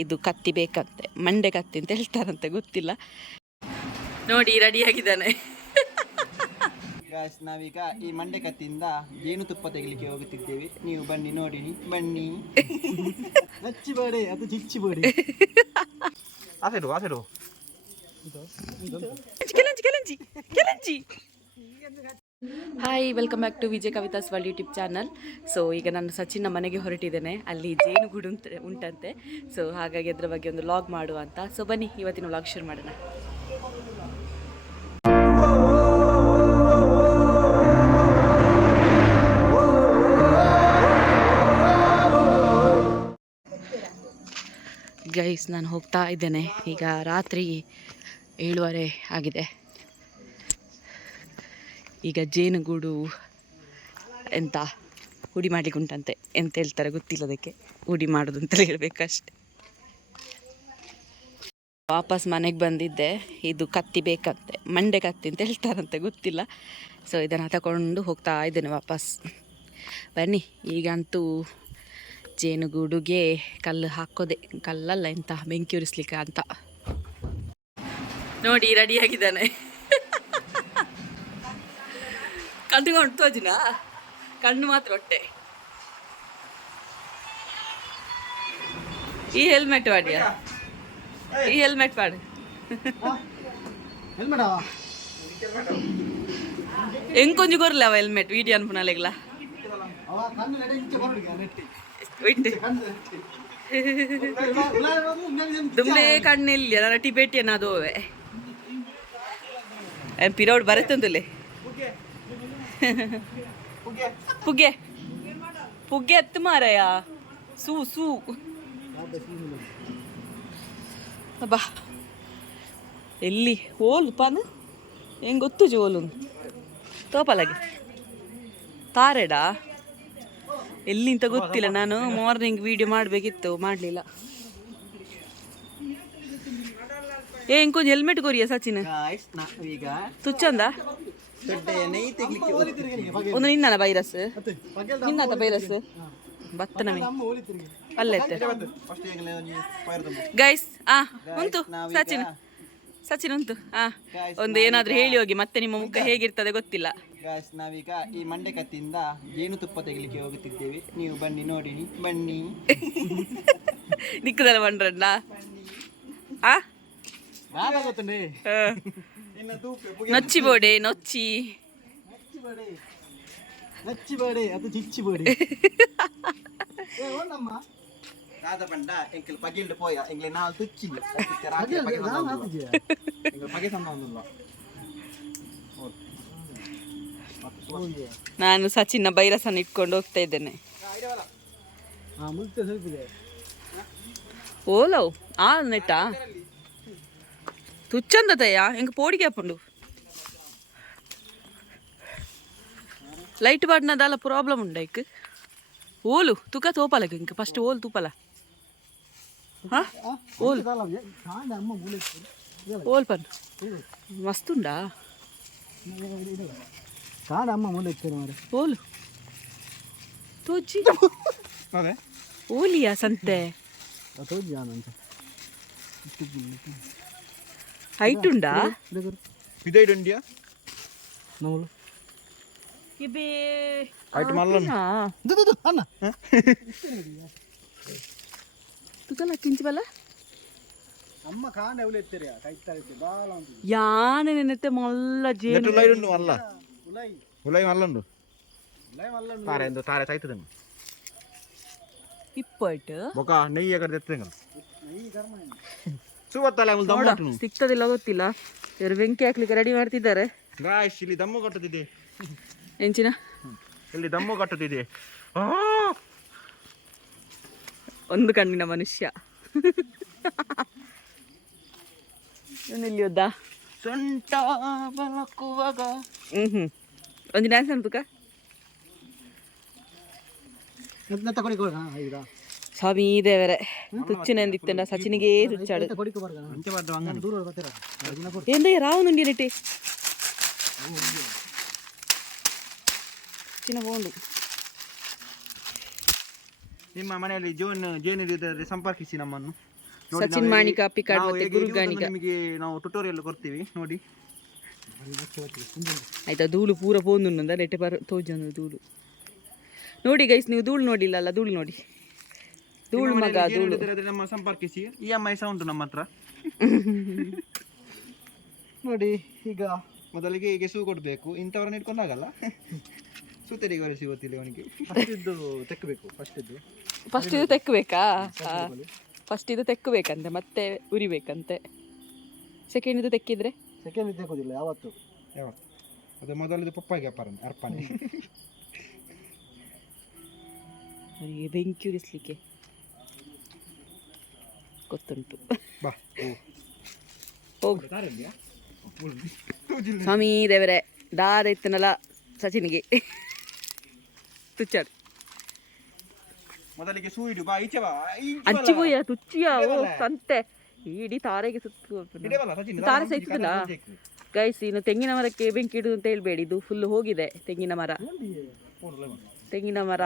ಇದು ಕತ್ತಿ ಬೇಕಂತೆ, ಮಂಡೆ ಕತ್ತಿ ಅಂತ ಹೇಳ್ತಾರಂತೆ, ಗೊತ್ತಿಲ್ಲ. ನೋಡಿ ರೆಡಿಯಾಗಿದ್ದಾನೆ. ನಾವೀಗ ಈ ಮಂಡೆ ಕತ್ತಿಯಿಂದ ಜೇನುತುಪ್ಪ ತೆಗಿಲಿಕ್ಕೆ ಹೋಗುತ್ತಿದ್ದೇವೆ. ನೀವು ಬನ್ನಿ ನೋಡಿ, ಬನ್ನಿ. ನಚ್ಚಿಬೇಡಿ, ಅದು ಚಿಚ್ಚಿಬೇಡಿ. Hi, welcome back to Vijay Kavitha's world YouTube channel. So ಈಗ ನಾನು ಸಚಿನ್ನ ಮನೆಗೆ ಹೊರಟಿದ್ದೇನೆ. ಅಲ್ಲಿ ಜೇನುಗೂಡು ಉಂಟಂತೆ. ಸೊ ಹಾಗಾಗಿ ಅದರ ಬಗ್ಗೆ ಒಂದು ವ್ಲಾಗ್ ಮಾಡುವ ಅಂತ. ಸೊ ಬನ್ನಿ ಇವತ್ತಿನ ವ್ಲಾಗ್ ಶುರು ಮಾಡೋಣ. ಗೈಸ್, ನಾನು ಹೋಗ್ತಾ ಇದ್ದೇನೆ. ಈಗ ರಾತ್ರಿ 7:30 ಆಗಿದೆ. ಈಗ ಜೇನುಗೂಡು ಎಂತ ಹುಡಿ ಮಾಡಲಿಕ್ಕೆ ಉಂಟಂತೆ. ಎಂತ ಹೇಳ್ತಾರೆ ಗೊತ್ತಿಲ್ಲ, ಅದಕ್ಕೆ ಹುಡಿ ಮಾಡೋದು ಅಂತಲೇ ಹೇಳಬೇಕಷ್ಟೆ. ವಾಪಸ್ ಮನೆಗೆ ಬಂದಿದ್ದೆ. ಇದು ಕತ್ತಿ ಬೇಕಂತೆ, ಮಂಡೆ ಕತ್ತಿ ಅಂತ ಹೇಳ್ತಾರಂತೆ, ಗೊತ್ತಿಲ್ಲ. ಸೊ ಇದನ್ನು ತಗೊಂಡು ಹೋಗ್ತಾ ಇದ್ದೇನೆ ವಾಪಸ್. ಬನ್ನಿ, ಈಗಂತೂ ಜೇನುಗೂಡುಗೆ ಕಲ್ಲು ಹಾಕೋದೆ, ಕಲ್ಲಲ್ಲ ಎಂತ ಬೆಂಕಿ ಉರಿಸ್ಲಿಕ್ಕೆ ಅಂತ. ನೋಡಿ ರೆಡಿಯಾಗಿದ್ದಾನೆ. ಕಣ್ಕೊಂಡು ತೋಜಿನ ಕಣ್ಣು ಮಾತ್ರ ಹೊಟ್ಟೆ. ಈ ಹೆಲ್ಮೆಟ್ ಮಾಡಿಯ, ಈ ಹೆಲ್ಮೆಟ್ ಮಾಡು. ಹೆಂಗ್ ಕೊಂಚ ಗೊರ್ಲ ಅವ ಹೆಲ್ಮೆಟ್ ವೀಡಿಯೋ ಅನ್ಪುನಲೆಗ್ಲ ದುಮ್ಲೆ ಕಣ್ಣೆಲ್ಲಿ ನನ್ನ ಟಿಬೇಟಿಯನ್ ಅದೋವೆ ಪಿರೋಡ್ ಬರತ್ತಂದುಲೆ ಪುಗ್ಗೆ ಪುಗ್ಗೆ ಎತ್ತು ಮಾರಯ ಸೂ ಸೂ ಬಾ. ಎಲ್ಲಿ ಓಲು ಪಾನು ಹೆಂಗೆ ಗೊತ್ತು ಜೋಲು ತೋಪಲಾಗೆ ತಾರೆಡಾ ಎಲ್ಲಿಂತ ಗೊತ್ತಿಲ್ಲ. ನಾನು ಮಾರ್ನಿಂಗ್ ವಿಡಿಯೋ ಮಾಡಬೇಕಿತ್ತು, ಮಾಡಲಿಲ್ಲ. ಕೊಂಚ ಹೆಲ್ಮೆಟ್ ಕೊರಿಯ ಸಚಿನ್ ತುಚ್ಚಂದ ಒಂದು ನಿನ್ನ ವೈರಸ್ ನಿನ್ನತ ವೈರಸ್ ಬತ್ತನಮೆ ಅಲ್ಲೆತ್ತೆ ಗೈಸ್. ಉಂಟು ಸಚಿನ್, ಸಚಿನ್ ಉಂಟು. ಒಂದು ಏನಾದರೂ ಹೇಳಿ ಹೋಗಿ, ಮತ್ತೆ ನಿಮ್ಮ ಮುಖ ಹೇಗಿರ್ತದೆ ಗೊತ್ತಿಲ್ಲ. ನಾವೀಗ ಈ ಮಂಡೆ ಕತ್ತಿಯಿಂದ ಜೇನುತುಪ್ಪ ತೆಗಿಲಿಕ್ಕೆ ಹೋಗುತ್ತಿದ್ದೇವೆ. ನೀವು ಬನ್ನಿ ನೋಡಿ, ಬನ್ನಿ. ನಿಕ್ಕದಲ್ಲ ಬಂಡ್ರಣ್ಣ. ನೊಚ್ಚಿಬೋಡೆ ನೊಚ್ಚಿ ನಚ್ಚಿಬೇಡಿ, ಅದು ಚಿಚ್ಚಿಬೇಡಿ. ராத பண்டா எங்கள் பகில்டு போயா எங்களை நாள் துச்சிங்க பகை சம்பந்தம். ನಾನು ಸಚಿನ್ನ ಬೈರಸನ್ನು ಇಟ್ಕೊಂಡು ಹೋಗ್ತಾ ಇದ್ದೇನೆ. ಓಲವ್ ನೆಟ್ಟಾ ತುಚ್ಚಂದತಯ್ಯ ಹೆಂಗೆ ಪೋಡಿಗೆ ಹಾಕೊಂಡು ಲೈಟ್ ಬಾಡ್ನದಲ್ಲ ಪ್ರಾಬ್ಲಮ್ ಉಂಡೈಕ್ ಓಲು ತುಕ ತೋಪಲಕ್ಕೆ ಇಂಕ ಫಸ್ಟ್ ಓಲು ತೂಪಲ ಓಲ್ ಓಲ್ ಪನ್ ಮಸ್ತುಂಡಾ ಓಲು ತೋಜಿ ಓಲಿಯಾ ಸಂತೆ ಹೈಟ್ ಉಂಡಾ ಇದೈಡುಂಡಿಯಾ ಇಬೇ ಹೈಟ್ ಮಲ್ಲನ್ ಅಣ್ಣ ತುಕಲ ಕಿಂಚಿ ಬಲ ಅಮ್ಮ ಕಾಂಡ ಉಲೆತ್ತೆರಿಯ ಕೈತಾರಿತೆ ಬಾಲ ಉಂಟು ಯಾನೆ ನೆನತೆ ಮಲ್ಲ ಜೇನು ಉಲೈ ಉಂಡು ಮಲ್ಲ ಉಲೈ ಮಲ್ಲಂಡು ಉಲೈ ಮಲ್ಲಂಡು ತಾರೆ ಎಂದು ತಾರೆ ತೈತದನು ಇಪ್ಪಟ್ ಬೊಕ ನೆಯ್ಯ ಕಡೆ ಎತ್ತಂಗ ನೆಯ್ಯ ಕರ್ಮ ಸುವತ್ತಲ್ಲ ಮುಲ್ ದಮ್ಮು ಕಟ್ಟನು ಸಿಕ್ತದಿಲ್ಲ ಗೊತ್ತಿಲ್ಲ. ಇವರು ಬೆಂಕಿ ಹಾಕ್ಲಿಕ್ಕೆ ರೆಡಿ ಮಾಡ್ತಿದ್ದಾರೆ. ಗಾಯ್ಸ್ ಇಲ್ಲಿ ದಮ್ಮು ಕಟ್ಟುತ್ತಿದೆ. ಎಂಚಿನ ಇಲ್ಲಿ ದಮ್ಮು ಕಟ್ಟುತ್ತಿದೆ. ಒಂದು ಕಣ್ಣಿನ ಮನುಷ್ಯ ಇವನಲ್ಲಿ ಒದ್ದ ಸೊಂಟ ಬಲಕುವಾಗ ಒಂದು ಡ್ಯಾನ್ಸ್ ಅನ್ತುಕ ಸ್ವಾಮಿ ದೇವರೇ ತುಚ್ಚಿನಂದಿತ್ತಂಡ ಸಚಿನಿಗೆ ತುಚ್ಚಾಡು ಎಂದಯ್ಯ ರಾವನುಂಡಿ ನೆಟ್ಟಿ ಚಿನ್ನ ಬೋಂಡು. ನಿಮ್ಮ ಮನೆಯಲ್ಲಿ ಜೇನು ಸಂಪರ್ಕಿಸಿ ನಮ್ಮನ್ನು. ಸಚಿನ್ ಮಾಣಿಕ ಪಿಕಾಡ್ ಮತ್ತೆ ಗುರುಗಾಣಿಗ ನಿಮಗೆ ನಾವು ಟ್ಯುಟೋರಿಯಲ್ ಕೊಡ್ತೀವಿ ನೋಡಿ. ಆಯ್ತಾ ಧೂಳು ಪೂರ ಪೋಂದುಂಡ ನೆಟ್ಟೆ ತೋಜಂದು ಧೂಳು ನೋಡಿ ಗೈಸ್. ನೀವು ಧೂಳು ನೋಡಿಲ್ಲ ಅಲ್ಲ, ಧೂಳು ನೋಡಿ, ಧೂಳು ಮಗ ಧೂಳು. ನಮ್ಮ ಸಂಪರ್ಕಿಸಿ, EMI ಸಹ ಉಂಟು ನಮ್ಮ ಹತ್ರ. ನೋಡಿ ಈಗ ಮೊದಲಿಗೆ ಹೀಗೆ ಶೂ ಕೊಡಬೇಕು. ಇಂಥವ್ರನ್ನ ಇಟ್ಕೊಂಡಾಗಲ್ಲ, ಶೂ ತೆರಿಗೊಳಿಸಿ ಗೊತ್ತಿಲ್ಲ ಅವನಿಗೆ. ತೆಕ್ಕಬೇಕು ಫಸ್ಟ್ ಇದು ತೆಕ್ಕಬೇಕಾ? ಫಸ್ಟ್ ಇದು ತೆಕ್ಕಬೇಕಂತೆ, ಮತ್ತೆ ಉರಿಬೇಕಂತೆ. ಸೆಕೆಂಡ್ ಇದು ತೆಕ್ಕಿದ್ರೆ ಸೆಕೆಂಡ್ ತೆಕ್ಕೋದಿಲ್ಲ ಯಾವತ್ತು. ಅದು ಮೊದಲಿದು ಪಪ್ಪಾಯಿಗೆ ಅರ್ಪಣೆ. ಅವರಿಗೆ ಬೆಂಕಿ ಉರಿಸ್ಲಿಕ್ಕೆ ಗೊತ್ತುಂಟು. ಹೋಗು ಸ್ವಾಮಿ ದೇವರೇ, ದಾದ ಇತ್ತನಲ್ಲ ಸಚಿನ್ಗೆ ತುಚ್ಚಾಡು. ಮೊದಲಿಗೆ ಶೂ ಇಡು, ಬಾ ಈಚೆ ಬಾ. ಅಂಚಿ ಹೋಯ ತುಚ್ಚಿಯ ಸಂತೆ ಇಡೀ ತಾರೆಗೆ ಸುತ್ತು. ತಾರೆ ಸಹಿತಲ್ಲ ಗೈಸ್. ಇನ್ನು ತೆಂಗಿನ ಮರಕ್ಕೆ ಬೆಂಕಿ ಇಡುದು ಅಂತ ಹೇಳ್ಬೇಡಿ, ಇದು ಫುಲ್ ಹೋಗಿದೆ ತೆಂಗಿನ ಮರ. ತೆಂಗಿನ ಮರ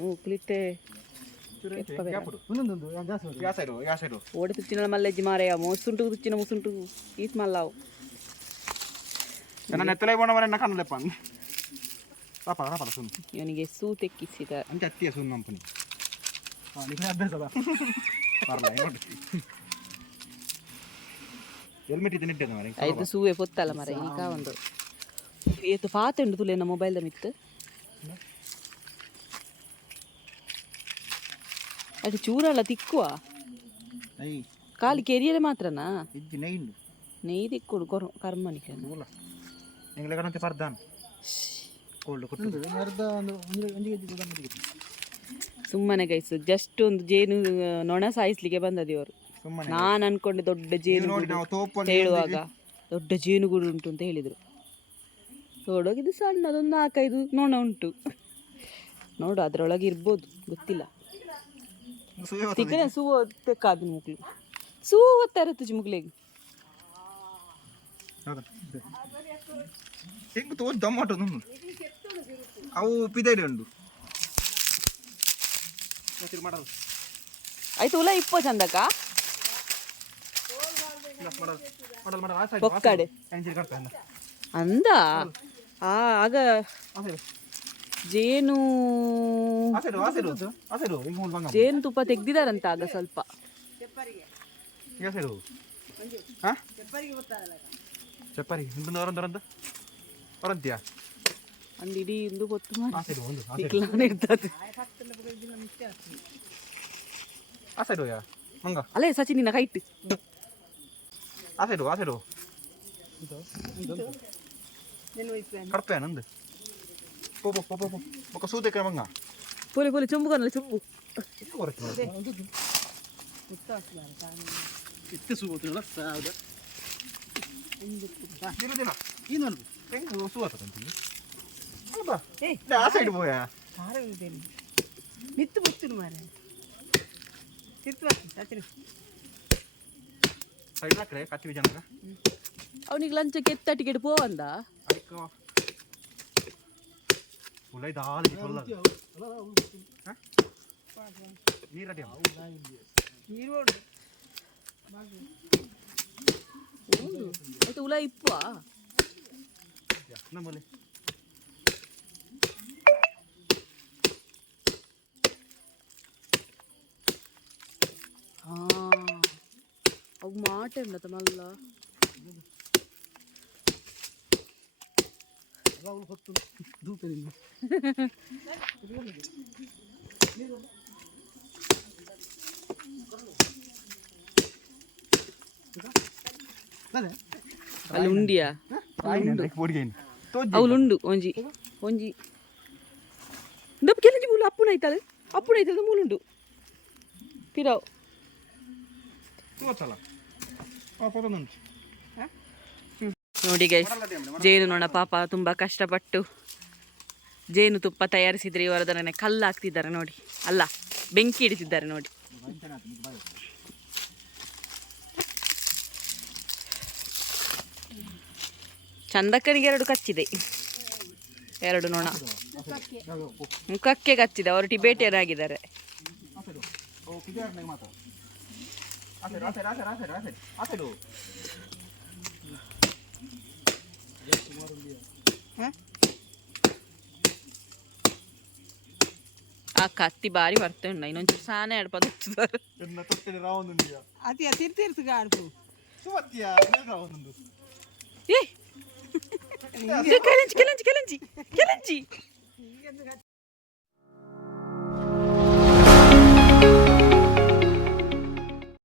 ಮೂಕ್ಲಿಟ್ಟೆ ಓಡಿ ತುಚ್ಚಿನ ಮಲ್ಲೆಜ್ಜಿ ಮಾರೆಯ ಮೋಸುಂಟು ತುಚ್ಚಿನ ಮುಸುಂಟು ಈಸ್ ಮಲ್ಲಾವು ಇವನಿಗೆ ಸೂ ತೆಕ್ಕಿಸಿದ ಐದು ಸೂವೆ ಪೊತ್ತಲ್ಲ ಮರ. ಈಗ ಒಂದು ಏತು ಪಾತೆ ಉಂಟು ತುಲೇನ ಮೊಬೈಲ್ದ ಮಿತ್ತು ಅದು ಚೂರಲ್ಲ ತಿಕ್ಕುವ ಕಾಲಿ ಕೆರಿಯರೆ ಮಾತ್ರನಾ ನೆಯ್ ತಿಕ್ಕೊಡು ಕರ್ಮನಿಗೆ ಸುಮ್ಮನೆ ಗೈಸು. ಜಸ್ಟ್ ಒಂದು ಜೇನು ನೊಣ ಸಾಯಿಸ್ಲಿಕ್ಕೆ ಬಂದದ್ದು ಇವರು. ನಾನು ಅನ್ಕೊಂಡೆ ದೊಡ್ಡ ಜೇನು ಹೇಳುವಾಗ ದೊಡ್ಡ ಜೇನುಗೂಡು ಉಂಟು ಅಂತ ಹೇಳಿದ್ರು. ನೋಡೋಗಿದ್ದು ಸಣ್ಣದೊಂದು 4-5 ನೊಣ ಉಂಟು. ನೋಡು ಅದ್ರೊಳಗೆ ಇರ್ಬೋದು, ಗೊತ್ತಿಲ್ಲ. ತಿಕ್ಕನೆ ಸೂ ತೆಕ್ಕಾದ ಮುಕ್ಳು ಸೂ ಒತ್ತಾ ಇರುತ್ತೆ ಮುಕ್ಳಿಗೆ. ಆಯ್ತು ಉಲ ಇಪ್ಪ ಚಂದಕ ಪೊಕ್ಕಡೆ ಅಂದ ಆಗ ಜೇನು ಜೇನು ತುಪ್ಪ ತೆಗ್ದಿದಾರಂತ ಆಗ ಸ್ವಲ್ಪ. ಒಂದು ಇಡೀ ಇಂದು ಗೊತ್ತು ಇರ್ತದೆ. ಅಲ್ಲೇ ಸಚಿನಿನ ಕೈಟ್ ಪೊಲೆ ಪೊಲೆ ಚೊಂಬು ಕನ್ನಲ್ಲ ಚೊಂಬು ಮಿತ್ತು ಬುತ್ತಿರು ಮಾರ ಅವನಿಗೆ ಲಂಚಕ್ಕೆ ಎತ್ತಟಿಕೆಟ್ ಪೋವಂದ ಉಲ ಇಪ್ಪ ಅವು ಮಾಟೆ ಉಂಡತ ಮಲ್ಲ ಧೂಪದಿಂದ ಅಲ್ಲಿ ಉಂಡಿಯಾ ಅವಳುಂಡು ಒಂಜಿ ಒಂಜಿ ದಪ್ಪ ಕೆಲಂಜಿ ಮೂಲ ಅಪ್ಪುನೈತದ ಮೂಲುಂಡು ಪಿರಾವ್ ನೋಡಿ ಗೈಸ್. ಜೇನು ನೊಣ ಪಾಪ ತುಂಬ ಕಷ್ಟಪಟ್ಟು ಜೇನು ತುಪ್ಪ ತಯಾರಿಸಿದ್ರೆ ಇವರು ಅದನ್ನೇ ಕಲ್ಲು ಹಾಕ್ತಿದ್ದಾರೆ ನೋಡಿ, ಅಲ್ಲ ಬೆಂಕಿ ಇಡಿಸಿದ್ದಾರೆ ನೋಡಿ. ಚಂದಕ್ಕನಿಗೆ 2 ಕಚ್ಚಿದೆ, 2 ನೊಣ. ಮುಖಕ್ಕೆ ಕಚ್ಚಿದೆ, ಅವರು ಟಿಬೇಟಿಯನ್ ಆಗಿದ್ದಾರೆ. ಆ ಕತ್ತಿ ಬಾರಿ ಬರ್ತಾ ಉಂಡ, ಇನ್ನೊಂಚೂರು ಸಾನೆ ಆಡ್ಪದ ಅತಿ ತಿರ್ತಿರ್ತು ಗಾಡ್ಪು ಕೆಲಂಚಿ ಕೆಲಂಚಿ ಕೆಲಂಚಿ ಕೆಲಂಚಿ